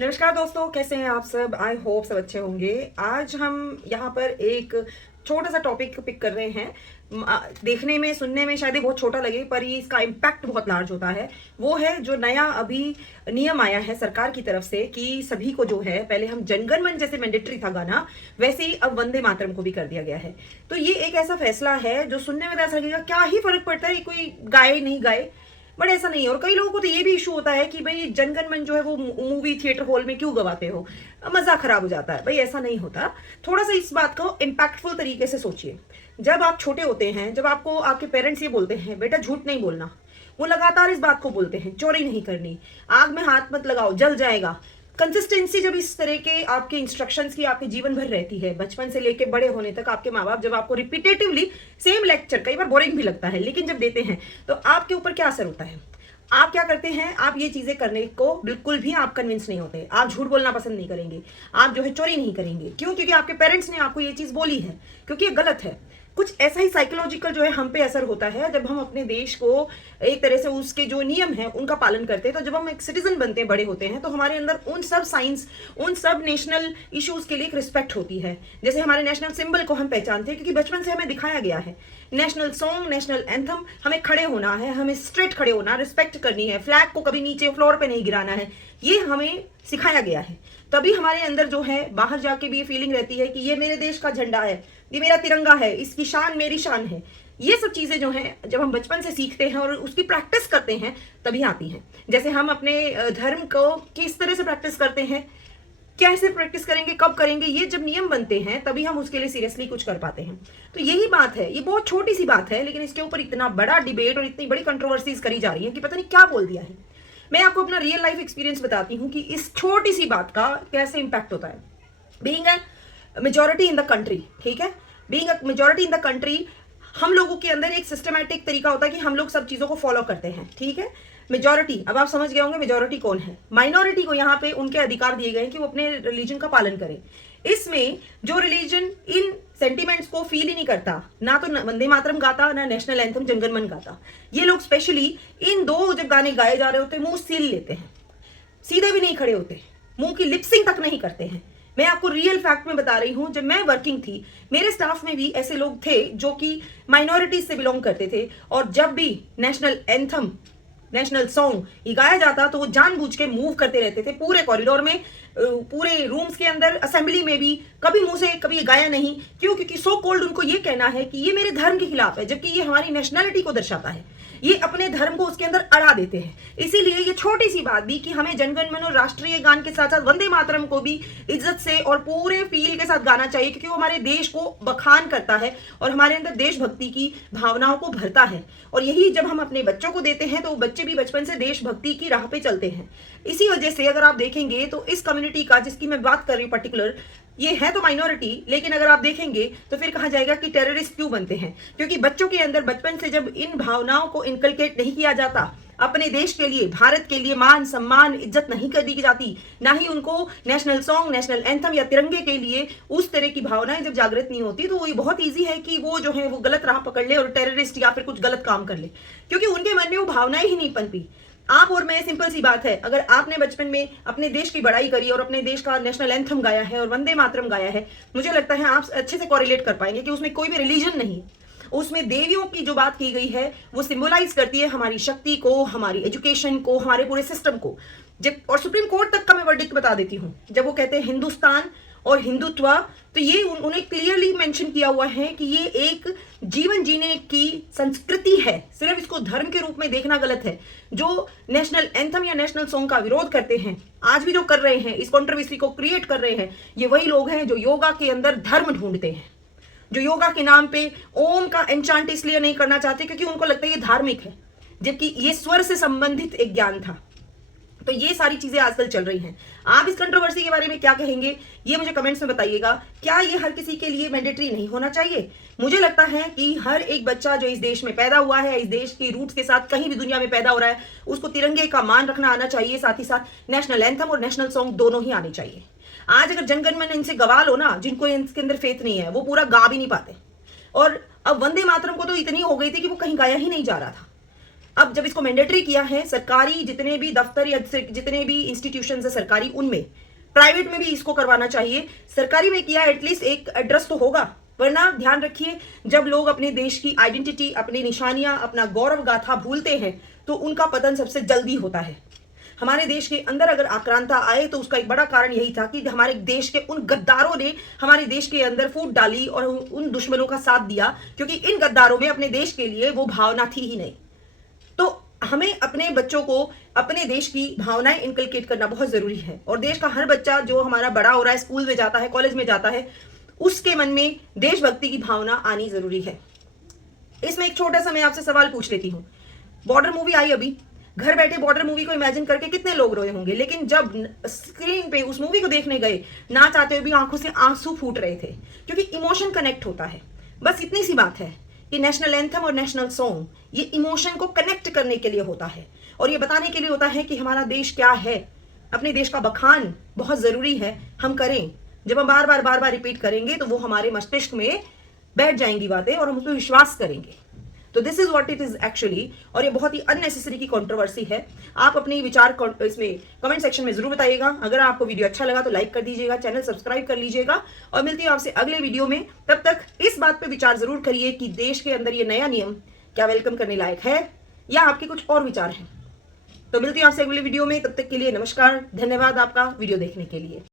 नमस्कार दोस्तों, कैसे हैं आप सब। आई होप सब अच्छे होंगे। आज हम यहाँ पर एक छोटा सा टॉपिक पिक कर रहे हैं। देखने में सुनने में शायद ही बहुत छोटा लगे, पर ये इसका इम्पैक्ट बहुत लार्ज होता है। वो है जो नया अभी नियम आया है सरकार की तरफ से कि सभी को जो है, पहले हम जनगण मन जैसे मैंडेटरी था गाना, वैसे ही अब वंदे मातरम को भी कर दिया गया है। तो ये एक ऐसा फैसला है जो सुनने में तो ऐसा लगेगा क्या ही फर्क पड़ता है, कोई गाए नहीं गाए, बट ऐसा नहीं है। और कई लोगों को तो ये भी इशू होता है कि भाई जनगण मन जो है वो मूवी थिएटर हॉल में क्यों गवाते हो, मजा खराब हो जाता है। भाई ऐसा नहीं होता। थोड़ा सा इस बात को इम्पैक्टफुल तरीके से सोचिए। जब आप छोटे होते हैं, जब आपको आपके पेरेंट्स ये बोलते हैं बेटा झूठ नहीं बोलना, वो लगातार इस बात को बोलते हैं चोरी नहीं करनी, आग में हाथ मत लगाओ जल जाएगा। कंसिस्टेंसी जब इस तरह के आपके इंस्ट्रक्शंस की आपके जीवन भर रहती है, बचपन से लेके बड़े होने तक, आपके माँ बाप जब आपको रिपीटेटिवली सेम लेक्चर, कई बार बोरिंग भी लगता है लेकिन जब देते हैं, तो आपके ऊपर क्या असर होता है। आप क्या करते हैं, आप ये चीजें करने को बिल्कुल भी आप कन्विंस नहीं होते। आप झूठ बोलना पसंद नहीं करेंगे, आप जो है चोरी नहीं करेंगे। क्यों? क्योंकि आपके पेरेंट्स ने आपको ये चीज बोली है, क्योंकि ये गलत है। कुछ ऐसा ही साइकोलॉजिकल जो है हम पे असर होता है जब हम अपने देश को एक तरह से उसके जो नियम है उनका पालन करते हैं। तो जब हम एक सिटीजन बनते हैं, बड़े होते हैं, तो हमारे अंदर उन सब साइंस, उन सब नेशनल इश्यूज के लिए एक रिस्पेक्ट होती है। जैसे हमारे नेशनल सिंबल को हम पहचानते हैं क्योंकि बचपन से हमें दिखाया गया है। नेशनल सॉन्ग, नेशनल एंथम, हमें खड़े होना है, हमें स्ट्रेट खड़े होना, रिस्पेक्ट करनी है, फ्लैग को कभी नीचे फ्लोर पे नहीं गिराना है, ये हमें सिखाया गया है। तभी हमारे अंदर जो है बाहर जाके भी ये फीलिंग रहती है कि ये मेरे देश का झंडा है, ये मेरा तिरंगा है, इसकी शान मेरी शान है। ये सब चीजें जो हैं जब हम बचपन से सीखते हैं और उसकी प्रैक्टिस करते हैं तभी आती हैं। जैसे हम अपने धर्म को किस तरह से प्रैक्टिस करते हैं, कैसे प्रैक्टिस करेंगे, कब करेंगे, ये जब नियम बनते हैं तभी हम उसके लिए सीरियसली कुछ कर पाते हैं। तो यही बात है। ये बहुत छोटी सी बात है लेकिन इसके ऊपर इतना बड़ा डिबेट और इतनी बड़ी कंट्रोवर्सीज करी जा रही है कि पता नहीं क्या बोल दिया है। मैं आपको अपना रियल लाइफ एक्सपीरियंस बताती हूँ कि इस छोटी सी बात का कैसे इंपैक्ट होता है। Being a majority in the country, ठीक है, being a majority in the country, हम लोगों के अंदर एक सिस्टमैटिक तरीका होता है कि हम लोग सब चीजों को फॉलो करते हैं, ठीक है। मेजोरिटी, अब आप समझ गए होंगे मेजोरिटी कौन है। माइनॉरिटी को यहाँ पे उनके अधिकार दिए गए हैं कि वो अपने रिलीजन का पालन करें। इसमें जो रिलीजन इन सेंटिमेंट्स को फील ही नहीं करता, ना तो वंदे मातरम गाता, ना नेशनल एंथम जनगण मन गाता, ये लोग स्पेशली इन दो जब गाने गाए जा रहे होते हैं मुंह सील लेते हैं, सीधे भी नहीं खड़े होते, मुंह की लिपसिंग तक नहीं करते हैं। मैं आपको रियल फैक्ट में बता रही हूं। जब मैं वर्किंग थी, मेरे स्टाफ में भी ऐसे लोग थे जो कि माइनॉरिटीज से बिलोंग करते थे, और जब भी नेशनल एंथम, नेशनल सॉन्ग ये गाया जाता तो वो जानबूझ के मूव करते रहते थे पूरे कॉरिडोर में, पूरे रूम्स के अंदर, असेंबली में भी। कभी मुंह से कभी गाया नहीं। क्यों? क्योंकि सो कोल्ड उनको ये कहना है कि ये मेरे धर्म के खिलाफ है, जबकि ये हमारी नेशनलिटी को दर्शाता है। ये अपने धर्म को उसके अंदर अड़ा देते हैं। इसीलिए ये छोटी सी बात भी कि हमें जनगण मन और राष्ट्रीय गान के साथ साथ वंदे मातरम को भी इज्जत से और पूरे फील के साथ गाना चाहिए, क्योंकि वो हमारे देश को बखान करता है और हमारे अंदर देशभक्ति की भावनाओं को भरता है। और यही जब हम अपने बच्चों को देते हैं तो बच्चे भी बचपन से देशभक्ति की राह पे चलते हैं। इसी वजह से अगर आप देखेंगे तो इस कम्युनिटी का, जिसकी मैं बात कर रही हूँ पर्टिकुलर, ये है तो माइनॉरिटी, लेकिन अगर आप देखेंगे तो फिर कहा जाएगा कि टेररिस्ट क्यों बनते हैं। क्योंकि बच्चों के अंदर बचपन से जब इन भावनाओं को इनकलकेट नहीं किया जाता, अपने देश के लिए, भारत के लिए मान सम्मान इज्जत नहीं कर दी जाती, ना ही उनको नेशनल सॉन्ग, नेशनल एंथम या तिरंगे के लिए उस तरह की भावनाएं जब जागृत नहीं होती, तो ये बहुत ईजी है कि वो जो है वो गलत राह पकड़ ले और टेररिस्ट या फिर कुछ गलत काम कर ले, क्योंकि उनके मन में वो भावनाएं ही नहीं पनपी। आप और मैं, सिंपल सी बात है, अगर आपने बचपन में अपने देश की बड़ाई करी और अपने देश का नेशनल एंथम गाया है और वंदे मातरम गाया है, मुझे लगता है आप अच्छे से कोरिलेट कर पाएंगे कि उसमें कोई भी रिलीजन नहीं, उसमें देवियों की जो बात की गई है वो सिंबलाइज करती है हमारी शक्ति को, हमारी एजुकेशन को, हमारे पूरे सिस्टम को। जब, और सुप्रीम कोर्ट तक का मैं वर्डिक्ट बता देती हूँ, जब वो कहते हैं हिंदुस्तान और हिंदुत्व, तो ये उन्होंने क्लियरली मेंशन किया हुआ है कि ये एक जीवन जीने की संस्कृति है। सिर्फ इसको धर्म के रूप में देखना गलत है। जो नेशनल एंथम या नेशनल सॉन्ग का विरोध करते हैं, आज भी जो कर रहे हैं, इस कंट्रोवर्सी को क्रिएट कर रहे हैं, ये वही लोग हैं जो योगा के अंदर धर्म ढूंढते हैं, जो योगा के नाम पे ओम का एन्चांट इसलिए नहीं करना चाहते क्योंकि उनको लगता है ये धार्मिक है, जबकि ये स्वर से संबंधित एक ज्ञान था। तो ये सारी चीजें आजकल चल रही हैं। आप इस कंट्रोवर्सी के बारे में क्या कहेंगे, ये मुझे कमेंट्स में बताइएगा। क्या ये हर किसी के लिए मैंडेटरी नहीं होना चाहिए? मुझे लगता है कि हर एक बच्चा जो इस देश में पैदा हुआ है, इस देश की रूट्स के साथ कहीं भी दुनिया में पैदा हो रहा है, उसको तिरंगे का मान रखना आना चाहिए। साथ ही साथ नेशनल एंथम और नेशनल सॉन्ग दोनों ही आने चाहिए। आज अगर जनगण मन इनसे गवा लो ना, जिनको इनके अंदर फेथ नहीं है, वो पूरा गा भी नहीं पाते। और अब वंदे मातरम को तो इतनी हो गई थी कि वो कहीं गाया ही नहीं जा रहा था। अब जब इसको मैंडेटरी किया है, सरकारी जितने भी दफ्तर या जितने भी इंस्टीट्यूशन है सरकारी, उनमें, प्राइवेट में भी इसको करवाना चाहिए। सरकारी में किया एटलीस्ट एक एड्रेस तो होगा, वरना ध्यान रखिए जब लोग अपने देश की आइडेंटिटी, अपनी निशानियां, अपना गौरव गाथा भूलते हैं तो उनका पतन सबसे जल्दी होता है। हमारे देश के अंदर अगर आक्रांता आए तो उसका एक बड़ा कारण यही था कि हमारे देश के उन गद्दारों ने हमारे देश के अंदर फूट डाली और उन दुश्मनों का साथ दिया, क्योंकि इन गद्दारों में अपने देश के लिए वो भावना थी ही नहीं। तो हमें अपने बच्चों को अपने देश की भावनाएं इनकलकेट करना बहुत जरूरी है। और देश का हर बच्चा जो हमारा बड़ा हो रहा है, स्कूल में जाता है, कॉलेज में जाता है, उसके मन में देशभक्ति की भावना आनी जरूरी है। इसमें एक छोटा सा मैं आपसे सवाल पूछ लेती हूँ। बॉर्डर मूवी आई अभी, घर बैठे बॉर्डर मूवी को इमेजिन करके कितने लोग रोए होंगे, लेकिन जब स्क्रीन पे उस मूवी को देखने गए, ना चाहते हुए भी आंखों से आंसू फूट रहे थे, क्योंकि इमोशन कनेक्ट होता है। बस इतनी सी बात है कि नेशनल एंथम और नेशनल सॉन्ग ये इमोशन को कनेक्ट करने के लिए होता है और ये बताने के लिए होता है कि हमारा देश क्या है। अपने देश का बखान बहुत जरूरी है, हम करें। जब हम बार बार रिपीट करेंगे तो वो हमारे मस्तिष्क में बैठ जाएंगी बातें और हम उस पर विश्वास करेंगे। तो this is what it is actually. और ये बहुत ही अननेसेसरी की कंट्रोवर्सी है। आप अपनी विचार इसमें कमेंट सेक्शन में जरूर बताइएगा। अगर आपको वीडियो अच्छा लगा तो लाइक कर दीजिएगा, चैनल सब्सक्राइब कर लीजिएगा और मिलती हूँ आपसे अगले वीडियो में। तब तक इस बात पे विचार जरूर करिए कि देश के अंदर ये नया नियम क्या वेलकम करने लायक है या आपके कुछ और विचार हैं। तो मिलती हूँ आपसे अगले वीडियो में, तब तक के लिए नमस्कार, धन्यवाद आपका वीडियो देखने के लिए।